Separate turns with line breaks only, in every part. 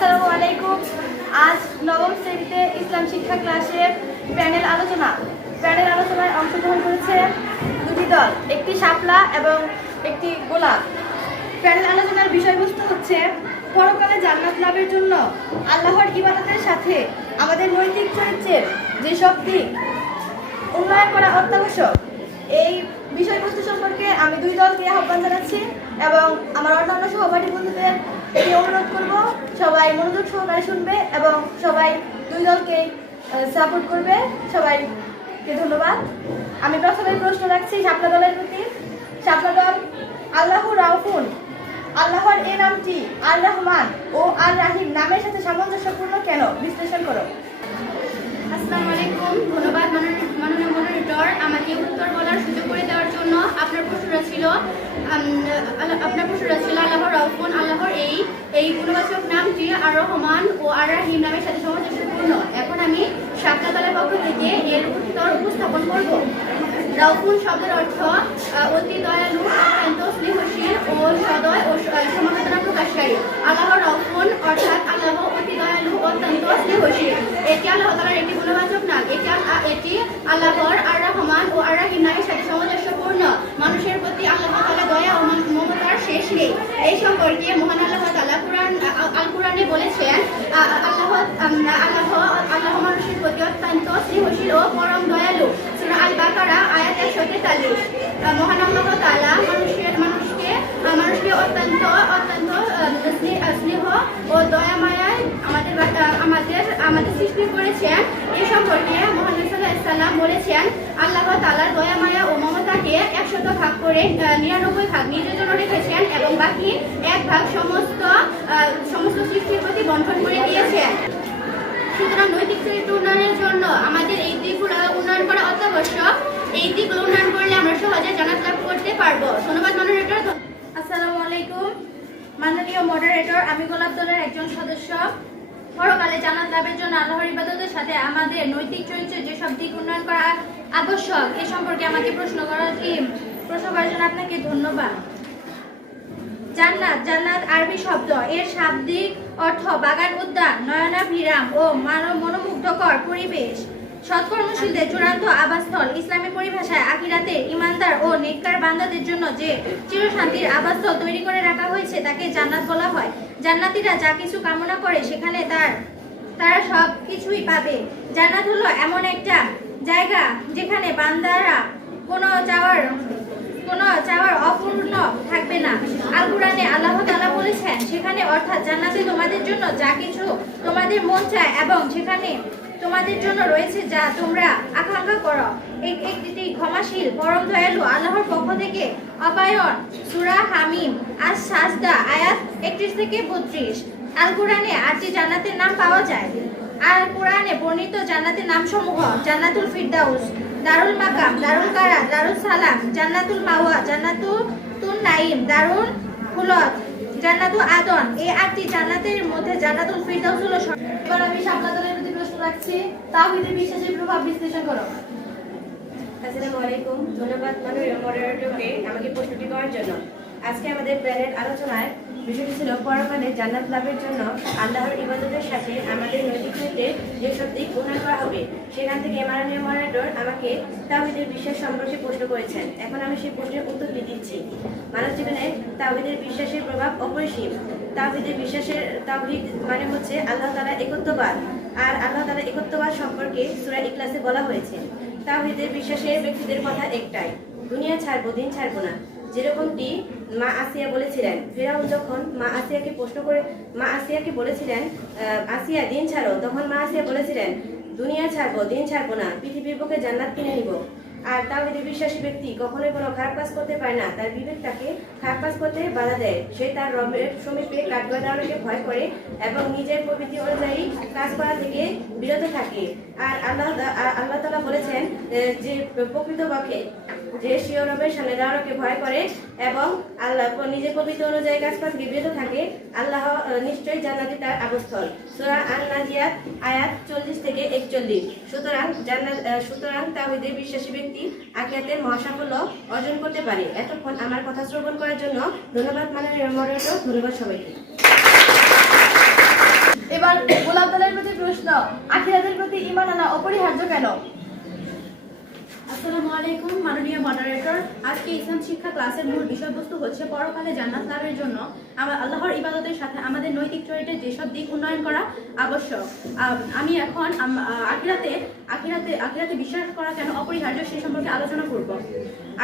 আসসালামু আলাইকুম। আজ নবম শ্রেণীতে ইসলাম শিক্ষা ক্লাসের প্যানেল আলোচনা। প্যানেল আলোচনায় অংশগ্রহণ করেছে দুটি দল, একটি শাপলা এবং একটি গোলাপ। প্যানেল আলোচনার বিষয়বস্তু হচ্ছে, পরকালে জান্নাত লাভের জন্য আল্লাহর ইবাদতের সাথে আমাদের নৈতিক চরিত্রের যেসব দিক উন্নয়ন করা অত্যাবশ্যক, এই বিষয়বস্তু সম্পর্কে আমি দুই দলকে আহ্বান জানাচ্ছি এবং আমার অন্যান্য সহপাঠী বন্ধুদের এই অনুরোধ করব, সবাই মনোযোগ সহকারে শুনবে এবং সবাই দুই দলকে সাপোর্ট করবে। সবাইকে ধন্যবাদ। আমি প্রথমে প্রশ্ন রাখছি শাপলা দলের প্রতি। শাপলা দল, আল্লাহ রাউফুন। আল্লাহর এ নামটি আর রহমান ও আর রাহিম নামের সাথে সামঞ্জস্যপূর্ণ কেন? বিশ্লেষণ করো।
আসসালামু আলাইকুম। ধন্যবাদ মাননীয় মডারেটর আমাকে উত্তর বলার সুযোগ করে দেওয়ার জন্য আপনার প্রশ্নটা ছিল আপনার প্রশ্নটা ছিল আল্লাহর রহমান আল্লাহর এই এই গুণবাচক নামটি আর রহমান ও আর রাহিম নামের সাথে সামঞ্জস্যপূর্ণ এখন আমি দলের পক্ষ থেকে এর উত্তর উপস্থাপন করব। রাউফুন শব্দের অর্থ অতি দয়ালু, অত্যন্ত স্নেহশীল ও সদয় ও সমবেদনা প্রকাশকারী আল্লাহর রাউফুন অর্থাৎ আল্লাহ স্নেহশীল এটি আল্লাহ একটি গুণবাচক এটি এটি আর রহমান ও আর সাথে সামঞ্জস্যপূর্ণ মানুষের প্রতি আল্লাহ দয়া ও মমতার শেষ নেই এই সম্পর্কে মহান আল্লাহ কোরআন আল কোরআনে বলেছেন আল্লাহ আল্লাহ আল্লাহ মানুষের প্রতি অত্যন্ত ও পরম দয়ালু আল বাকারা মহান আল্লাহ মানুষের মানুষকে মানুষকে অত্যন্ত অত্যন্ত স্নেহ ও দয়া আহ, আমাদের সৃষ্টি করেছেন এই সম্পর্কে মহান সাল্লাম বলেছেন, আল্লাহ তালার দয়া, মায়া ও মমতাকে একশত ভাগ করে নিরানব্বই ভাগ নিজের জন্য রেখেছেন এবং বাকি এক ভাগ সমস্ত সমস্ত সৃষ্টির প্রতি বন্টন করে দিয়েছেন। সুতরাং নৈতিক চরিত্র উন্নয়নের জন্য আমাদের এই দিকগুলো উন্নয়ন করা অত্যাবশ্যক। এই দিকগুলো উন্নয়ন করলে আমরা সহজে জানাত লাভ করতে পারব। ধন্যবাদ মনোরেটর
আসসালামু আলাইকুম। মাননীয় মডারেটর আমি গোলাপ দলের একজন সদস্য। পরকালে জান্নাত লাভের জন্য আল্লাহর ইবাদতের সাথে আমাদের নৈতিক চরিত্রের যেসব দিক উন্নয়ন করা আবশ্যক, এ সম্পর্কে আমাকে প্রশ্ন করার প্রশ্ন করার জন্য আপনাকে ধন্যবাদ। জান্নাত জান্নাত আরবি শব্দ। এর শাব্দিক অর্থ বাগান উদ্যান নয়না নয়নাভিরাম ও মানব মনোমুগ্ধকর পরিবেশ। সৎকর্মশীলদের চূড়ান্ত আবাসস্থল ইসলামী পরিভাষায় আখিরাতে ইমানদার ও নেককার বান্দাদের জন্য যে চিরশান্তির আবাসস্থল তৈরি করে রাখা হয়েছে তাকে জান্নাত বলা হয়। জান্নাতীরা যা কিছু কামনা করে সেখানে তার, তারা সব কিছুই পাবে। জান্নাত হলো এমন একটা জায়গা যেখানে বান্দারা কোনো চাওয়ার কোনো চাওয়ার অপূর্ণ থাকবে না। আল কোরআনে আল্লাহ তাআলা বলেছেন, সেখানে অর্থাৎ জান্নাতে তোমাদের জন্য যা কিছু তোমাদের মন চায় এবং সেখানে তোমাদের জন্য রয়েছে যা তোমরা আকাঙ্ক্ষা করো। একটি ক্ষমাশীল, পরম দয়ালু, আল্লাহর পক্ষ থেকে অপায়ন, সুরা হামিম আজ সাজদা আয়াত একত্রিশ থেকে বত্রিশ। আল কোরআনে আটটি জান্নাতের নাম পাওয়া যায়। আর কোরআনে বর্ণিত জান্নাতের নামসমূহ জান্নাতুল ফিরদাউস, দারুল মাকাম, দারুল কারা দারুল সালাম, জান্নাতুল মাওয়া জান্নাতুল তুন নাইম দারুল খুলত জান্নাতুল আদন। এই আটটি জান্নাতের মধ্যে জান্নাতুল ফিরদাউস হলো এবার আমি রাখছি তাওহীদের বিশ্বাসের প্রভাব বিশ্লেষণ করো।
আসসালামু আলাইকুম, ধন্যবাদ মাননীয় মডারেটরকে আমাকে প্রশ্নটি করার জন্য। আজকে আমাদের প্যানেল আলোচনায় বিষয়টি ছিল পরকালে জান্নাত লাভের জন্য আল্লাহর ইবাদতের সাথে আমাদের নৈতিক চরিত্রের যেসব দিক উন্নয়ন করা হবে, সেখান থেকে মাননীয় মডারেটর আমাকে তাওহিদের বিশ্বাস সম্পর্কে প্রশ্ন করেছেন। এখন আমি সেই প্রশ্নের উত্তরটি দিচ্ছি। মানব জীবনে তাওহিদের বিশ্বাসের প্রভাব অপরিসীম। তাওহিদের বিশ্বাসের তাওহিদ মানে হচ্ছে আল্লাহ তালা একত্ববাদ। আর আল্লাহ তালা একত্ববাদ সম্পর্কে সুরা ইকলাসে বলা হয়েছে। তাহিদের বিশ্বাসের ব্যক্তিদের কথা একটাই, দুনিয়া ছাড়বো, দিন ছাড়বো না। যেরকমটি মা আসিয়া বলেছিলেন, ফেরাউন যখন মা আসিয়াকে প্রশ্ন করে, মা আসিয়াকে বলেছিলেন আসিয়া, দিন ছাড়ো, তখন মা আসিয়া বলেছিলেন, দুনিয়া ছাড়বো, দিন ছাড়বো না, পৃথিবীর বুকে জান্নাত কিনে নিব। আর তাওহিদের বিশ্বাসী ব্যক্তি কখনোই কোনো খারাপ কাজ করতে পারে না, তার বিবেক তাকে খারাপ কাজ করতে বাধা দেয়। সে তার রবের সমীপে কাঠগড়ানোকে ভয় করে এবং নিজের প্রবৃত্তি অনুযায়ী কাজ করা থেকে বিরত থাকে। আর আল্লাহ আল্লাহ তালা বলেছেন যে প্রকৃতপক্ষে যে সিও রবের সামনে দাঁড়ানোকে ভয় করে এবং আল্লাহ নিজের পবিত্র অনুযায়ী কাজ করা থেকে আল্লাহ নিশ্চয়ই জান্নাতি তার আবস্থল সূরা আন নাজিয়াত আয়াত চল্লিশ থেকে একচল্লিশ। সুতরাং জান্নাত আহ, সুতরাং তাওহীদের বিশ্বাসী ব্যক্তি আখিরাতের মহাসাফল্য অর্জন করতে পারে। এতক্ষণ আমার কথা শ্রবণ করার জন্য ধন্যবাদ মাননীয় ধন্যবাদ সবাইকে।
এবার গোলাপ দলের প্রতি প্রশ্ন আখিরাতের প্রতি ইমান আনা অপরিহার্য কেন? আসসালামু আলাইকুম, মাননীয় মডারেটর আজকে ইসলাম শিক্ষা ক্লাসের মূল বিষয়বস্তু হচ্ছে পরকালে জান্নাত লাভের জন্য। আমার আল্লাহর ইবাদতের সাথে আমাদের নৈতিক চরিত্রের যেসব দিক উন্নয়ন করা আবশ্যক। আমি এখন আখিরাতে আখিরাতে আখিরাতে বিশ্বাস করা কেন অপরিহার্য সে সম্পর্কে আলোচনা করব।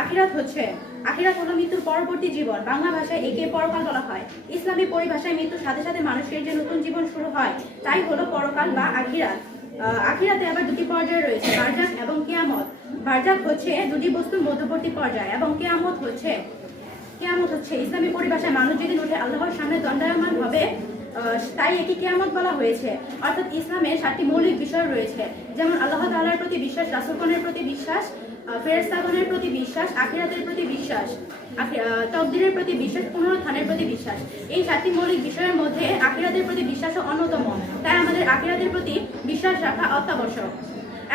আখিরাত হচ্ছে আখিরাত হলো মৃত্যুর পরবর্তী জীবন। বাংলা ভাষায় একে পরকাল বলা হয়। ইসলামী পরিভাষায় মৃত্যুর সাথে সাথে মানুষের যে নতুন জীবন শুরু হয়, তাই হলো পরকাল বা আখিরাত। আখিরাতে আবার দুটি পর্যায় রয়েছে, বারজাক এবং কেয়ামত। বারজাক হচ্ছে দুটি বস্তুর মধ্যবর্তী পর্যায় এবং কেয়ামত হচ্ছে কেয়ামত হচ্ছে ইসলামী পরিভাষায় মানুষ যেদিন উঠে আল্লাহর সামনে দণ্ডায়মান হবে তাই একে কেয়ামত বলা হয়েছে। অর্থাৎ ইসলামের সাতটি মৌলিক বিষয় রয়েছে, যেমন আল্লাহ তাল্লাহার প্রতি বিশ্বাস, রাসূলগণের প্রতি বিশ্বাস আহ, প্রতি বিশ্বাস আখিরাতের প্রতি বিশ্বাস তকদিরের প্রতি বিশ্বাস পুনরুত্থানের প্রতি বিশ্বাস। এই সাতটি মৌলিক বিষয়ের মধ্যে আখিরাতের প্রতি বিশ্বাসও অন্যতম। তাই আমাদের আখিরাতের প্রতি বিশ্বাস রাখা অত্যাবশ্যক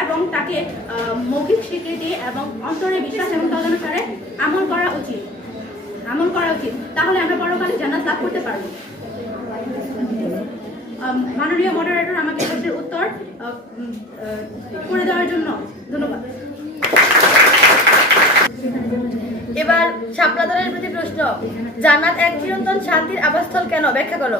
এবং তাকে মৌখিক স্বীকৃতি এবং অন্তরে বিশ্বাস এবং তদনুসারে আমল করা উচিত। আমল করা উচিত। তাহলে আমরা পরকালে জান্নাত লাভ করতে পারব। মাননীয় মডারেটর আমাকে প্রশ্নের উত্তর করে দেওয়ার জন্য ধন্যবাদ।
এবার প্রতি প্রশ্ন, জান্নাত এক চিরন্তন শান্তির আবাসস্থল কেন? ব্যাখ্যা করো।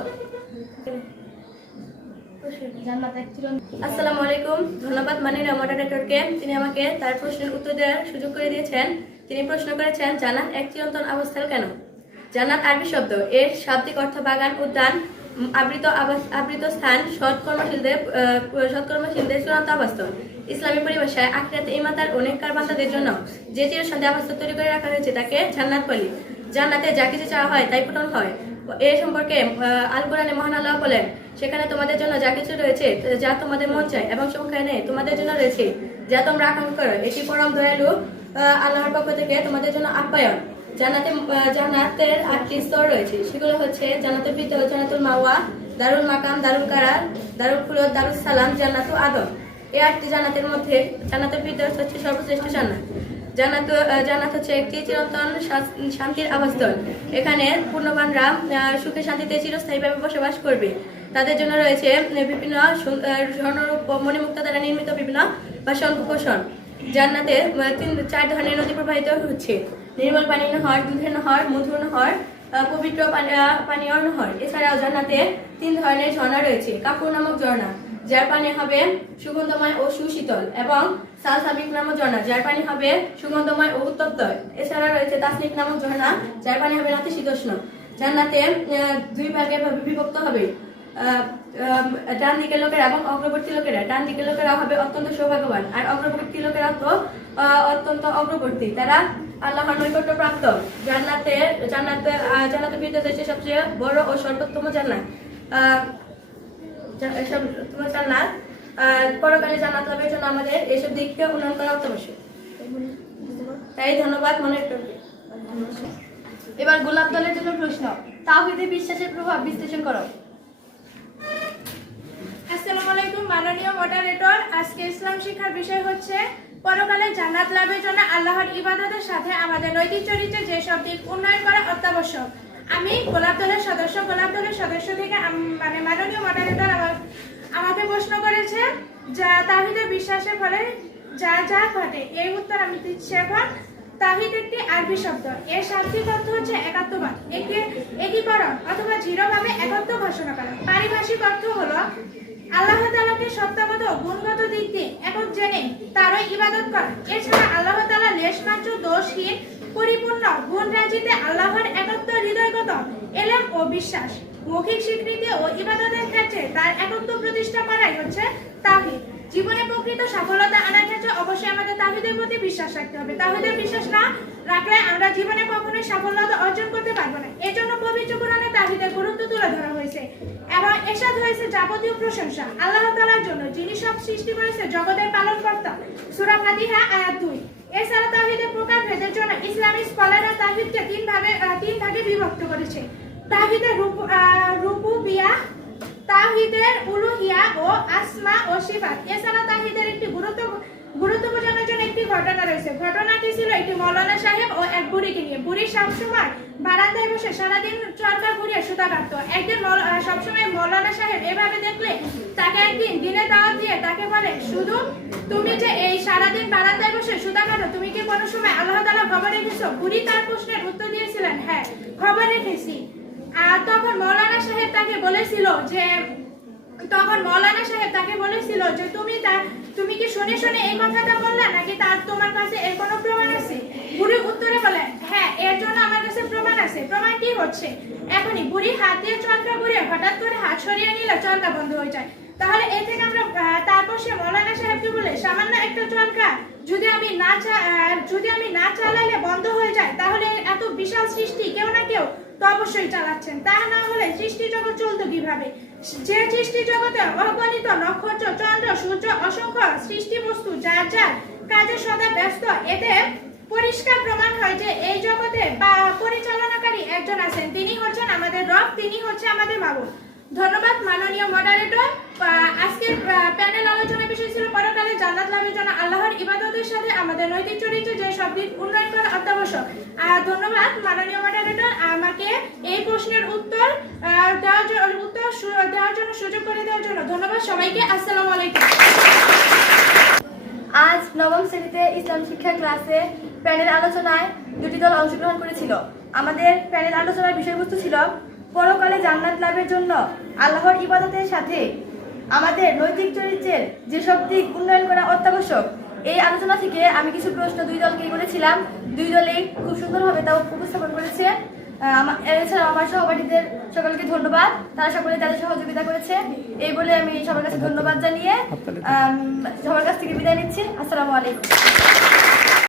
আসসালামু আলাইকুম, ধন্যবাদ মানি মডারেটরকে তিনি আমাকে তার প্রশ্নের উত্তর দেওয়ার সুযোগ করে দিয়েছেন। তিনি প্রশ্ন করেছেন জানাত এক চিরন্তন অবস্থান কেন? জানাত আরবি শব্দ, এর শাব্দিক অর্থ বাগান, উদ্যান। আবৃত আবৃত স্থান সৎ কর্মশীলদের আহ, সৎ কর্মশীলদের চূড়ান্ত আবাসস্থল ইসলামী পরিভাষায় আখিরাতে ইমাতার অনেক কারবান্দাদের জন্য যে চিরশান্তি আবাসস্থল তৈরি করে রাখা হয়েছে তাকে জান্নাত বলি। জান্নাতে যা কিছু চাওয়া হয় তাই পূরণ হয়। এ সম্পর্কে আল কোরআনে মহান আল্লাহ বলেন সেখানে তোমাদের জন্য যা কিছু রয়েছে যা তোমাদের মন চায় এবং সংখ্যায় নেই তোমাদের জন্য রয়েছে। যা তোমরা আকাঙ্ক্ষা করো এটি পরম দয়ালু আল্লাহর পক্ষ থেকে তোমাদের জন্য আপ্যায়ন। জান্নাতে আহ, জান্নাতের আটটি স্তর রয়েছে। সেগুলো হচ্ছে জান্নাতুল বিদ্যা জান্নাতুল মাওয়া দারুল মাকাম দারুল কারার দারুল ফুলত দারুল সালাম জান্নাতুল আদম। এই আটটি জানাতের মধ্যে জান্নাতুল বিদ্যা হচ্ছে সর্বশ্রেষ্ঠ জান্নাত। আহ, জান্নাত হচ্ছে একটি চিরন্তন শান্তির আবাসস্থল। এখানে পূর্ণবানরা সুখে শান্তিতে চিরস্থায়ীভাবে বসবাস করবে। তাদের জন্য রয়েছে বিভিন্ন স্বর্ণরূপ মণিমুক্ত দ্বারা নির্মিত বিভিন্ন বাসন কুপোষণ জান্নাতে তিন চার ধরনের নদী প্রবাহিত হচ্ছে। নির্মল পানি নহর দুধের নহর মধুর নহর পবিত্র পানি- আহ, পানীয় নহর। এছাড়াও জান্নাতে তিন ধরনের ঝর্ণা রয়েছে। কাপুর নামক ঝর্ণা যার পানি হবে সুগন্ধময় ও সুশীতল এবং সালসাবিক নামক ঝর্ণা যার পানি হবে সুগন্ধময় ও উত্তপ্ত। এছাড়া রয়েছে তাসনিক নামক ঝর্ণা যার পানি হবে নাতিশীতোষ্ণ জান্নাতে আহ, দুই ভাগে বিভক্ত হবে। ডান দিকের লোকেরা এবং অগ্রবর্তী লোকেরা। ডান দিকের লোকেরা হবে অত্যন্ত সৌভাগ্যবান আর অগ্রবর্তী লোকেরা তো অত্যন্ত অগ্রবর্তী। তারা আল্লাহর নৈকট্য প্রাপ্ত। জান্নাতে জান্নাতে জান্নাতে বিদ্যা দেশে সবচেয়ে বড় ও সর্বোত্তম জান্নাত। তোমার জান্নাত। পরকালে জান্নাত লাভের জন্য আমাদের এসব দিককে উন্নয়ন করা অত্যাবশ্যক তাই ধন্যবাদ মনে করবে
এবার গোলাপ দলের জন্য প্রশ্ন, তাওহীদে বিশ্বাসের প্রভাব বিশ্লেষণ করো।
আসসালামু আলাইকুম, মাননীয় মডারেটর আজকে ইসলাম শিক্ষার বিষয় হচ্ছে পরকালে জান্নাত লাভের জন্য আল্লাহর ইবাদতের সাথে আমাদের নৈতিক চরিত্রে যেসব দিক উন্নয়ন করা অত্যাবশ্যক। আমি গোলাপ দলের সদস্য, গোলাপ দলের সদস্য থেকে মানে মাননীয় মডারেটর আমাকে প্রশ্ন করেছে যা তাহিদের বিশ্বাসের ফলে যা যা ঘটে। এই উত্তর আমি দিচ্ছি এখন। তাহিদ একটি আরবি শব্দ। এর শাব্দিক অর্থ হচ্ছে একাত্মবাদ। একে একীকরণ অথবা জিরোভাবে একত্ব ঘোষণা করা। পারিভাষিক অর্থ হলো আল্লাহ তাআলাকে সত্তাগত ও গুণগত দিক দিয়ে একক জেনে তারই ইবাদত করা এছাড়া আল্লাহ তাআলা লেশমাত্র দোষহীন, পরিপূর্ণ গুণ রাজিতে আল্লাহর একত্ব হৃদয়গত এলেম ও বিশ্বাস। মৌখিক স্বীকৃতি ও ইবাদতের ক্ষেত্রে তার একত্ব প্রতিষ্ঠা করাই হচ্ছে তাহিদ জীবনে প্রকৃত সফলতা আনার ক্ষেত্রে অবশ্যই আমাদের তাহিদের প্রতি বিশ্বাস রাখতে হবে। তাহিদের বিশ্বাস না রাখলে আমরা জীবনে কখনোই সফলতা অর্জন করতে পারব না। এজন্য পবিত্র কোরআনে তাহিদের গুরুত্ব তুলে ধরা হয়েছে। এবং এসাদ হয়েছে যাবতীয় প্রশংসা। আল্লাহ তাআলার জন্য যিনি সব সৃষ্টি করেছে জগতের পালনকর্তা। সূরা ফাতিহা আয়াত 2 এছাড়া তাহিদের প্রকার ভেদের জন্য ইসলামী স্কলাররা তাহিদকে তিন ভাগে তিন ভাগে বিভক্ত করেছে। আহ, রুবুবিয়া তাহিদের উলুহিয়া ও আসমা ও সিফাত। এছাড়া তাহিদের একটি গুরুত্ব গুরুত্বপূর্ণ জন্য একটি ঘটনা রয়েছে। ঘটনাটি ছিল একটি মৌলানা সাহেব ও এক বুড়িকে নিয়ে। বুড়ি সবসময় বারান্দায় বসে, সারাদিন চরকা ঘুরিয়ে সুতা কাটতো। একদিন সবসময় মৌলানা সাহেব এভাবে দেখলে তাকে একদিন দিনে দাওয়াত দিয়ে তাকে বলে, শুধু তুমি যে এই সারাদিন বারান্দায় বসে সুদা কাটো, তুমি কি কোনো সময় আল্লাহ তাআলা খবর রেখেছো? বুড়ি তার প্রশ্নের উত্তর দিয়েছিলেন হ্যাঁ খবর রেখেছি। আর তখন মৌলানা সাহেব তাকে বলেছিল যে তখন মৌলানা সাহেব তাকে বলেছিল যে তুমি তার তুমি কি শুনে শুনে এই কথাটা বললে নাকি তার তোমার কাছে এর কোনো প্রমাণ আছে? বুড়ি উত্তরে বলে হ্যাঁ এর জন্য আমার কাছে প্রমাণ আছে। প্রমাণ কি হচ্ছে? এখনই বুড়ি হাত দিয়ে চলকা ঘুরিয়ে হঠাৎ করে হাত সরিয়ে নিলে চলকা বন্ধ হয়ে যায়। তাহলে এই থেকে আমরা তারপর সে মৌলানা সাহেবকে বলে, সামান্য একটা চলকা যদি আমি না যদি আমি না চালালে বন্ধ হয়ে যায়, তাহলে এত বিশাল সৃষ্টি কেউ না কেউ তো অবশ্যই চালাচ্ছেন। তা না হলে সৃষ্টি জগৎ চলতো কীভাবে? যে সৃষ্টি জগতে অগণিত নক্ষত্র, চন্দ্র, সূর্য, অসংখ্য সৃষ্টি বস্তু যার যার কাজে সদা ব্যস্ত এতে পরিষ্কার প্রমাণ হয় যে এই জগতে বা পরিচালনাকারী একজন আছেন। তিনি হচ্ছেন আমাদের রব, তিনি হচ্ছে আমাদের মাবুদ ধন্যবাদ, মাননীয় মডারেটর আজকের প্যানেল আলোচনা বিষয় ছিল পরকালে জান্নাত লাভের জন্য আল্লাহর ইবাদতের সাথে আমাদের নৈতিক চরিত্র যে সব দিক উন্নয়ন মাননীয় মডারেটর আমাকে এই প্রশ্নের উত্তর দেওয়ার উত্তর দেওয়ার জন্য সুযোগ করে দেওয়ার জন্য ধন্যবাদ সবাইকে। আসসালামু আলাইকুম।
আজ নবম শ্রেণীতে ইসলাম শিক্ষা ক্লাসে প্যানেল আলোচনায় দুটি দল অংশগ্রহণ করেছিল। আমাদের প্যানেল আলোচনার বিষয়বস্তু ছিল পরকালে জান্নাত লাভের জন্য আল্লাহর ইবাদতের সাথে আমাদের নৈতিক চরিত্রের যেসব দিক উন্নয়ন করা অত্যাবশ্যক এই আলোচনা থেকে আমি কিছু প্রশ্ন দুই দলকে করেছিলাম। দুই দলেই খুব সুন্দরভাবে তা উপস্থাপন করেছে। এছাড়া এছাড়াও আমার সহপাঠীদের সকলকে ধন্যবাদ। তারা সকলে তাদের সহযোগিতা করেছে। এই বলে আমি সবার কাছে ধন্যবাদ জানিয়ে সবার কাছ থেকে বিদায় নিচ্ছি। আসসালামু আলাইকুম।